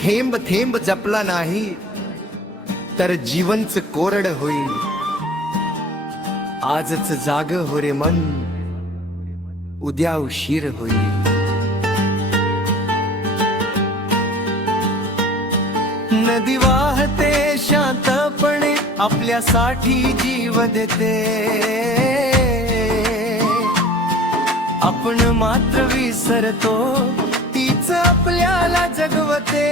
थेंब थेंब जपला नाही तर जीवनच कोरड होईल. आजच जाग हो रे मन, उद्या उशीर होईल. नदी वाहते शांतपणे आपल्यासाठी जीव देते, आपण मात्र विसरतो तीच आपल्याला जगवते.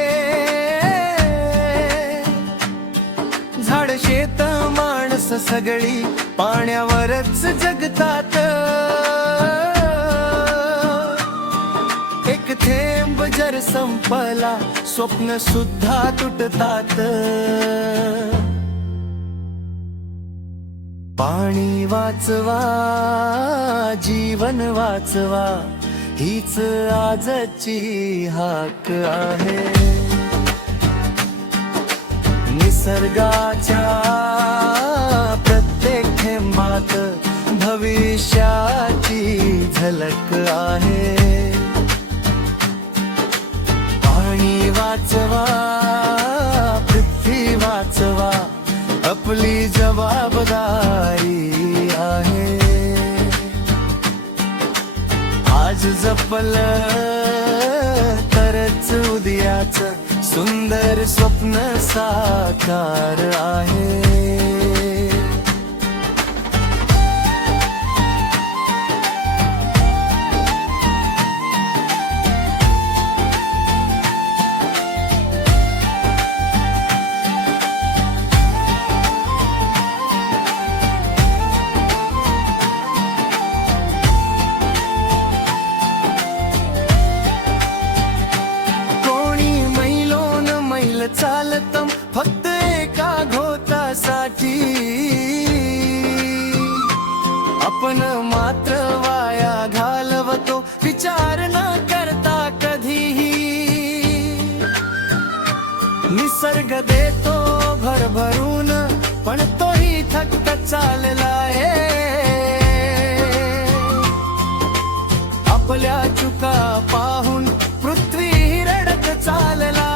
झाड शेत माणस सगळी पाण्यावरच जगतात, एक थेंब जर संपला स्वप्न सुद्धा तुटतात. पाणी वाचवा, जीवन वाचवा, हीच आजची हाक आहे. निसर्गाच्या प्रत्येक थेंबात भविष्याची झलक आहे. पाणी वाचवा, पृथ्वी वाचवा, आपली जबाबदारी आहे. आज जपलं तरच उद्याच सुंदर स्वप्न साकार आहे. चालतं फक्त एका घोतासाठी, आपण मात्र वाया घालवतो विचार न करता कधीही. निसर्ग देतो भरभरून पण तोही थक्क चाललाय. आपल्या चुका पाहून पृथ्वी रडत चाललाय.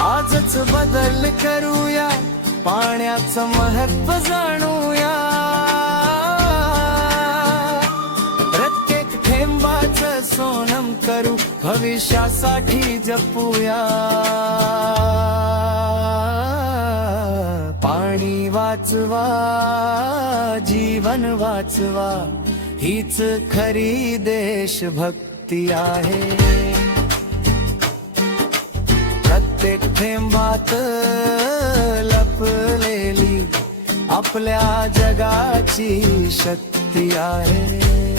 आजच बदल करूया, पाण्याचं महत्व जाणूया, प्रत्येक थेंबाचं सोनम करू, भविष्यासाठी जपूया. पाणी वाचवा, जीवन वाचवा, हीच खरी देशभक्ती आहे. प्रत्येक थेंबात लपलेली आपल्या जगाची शक्ती आहे.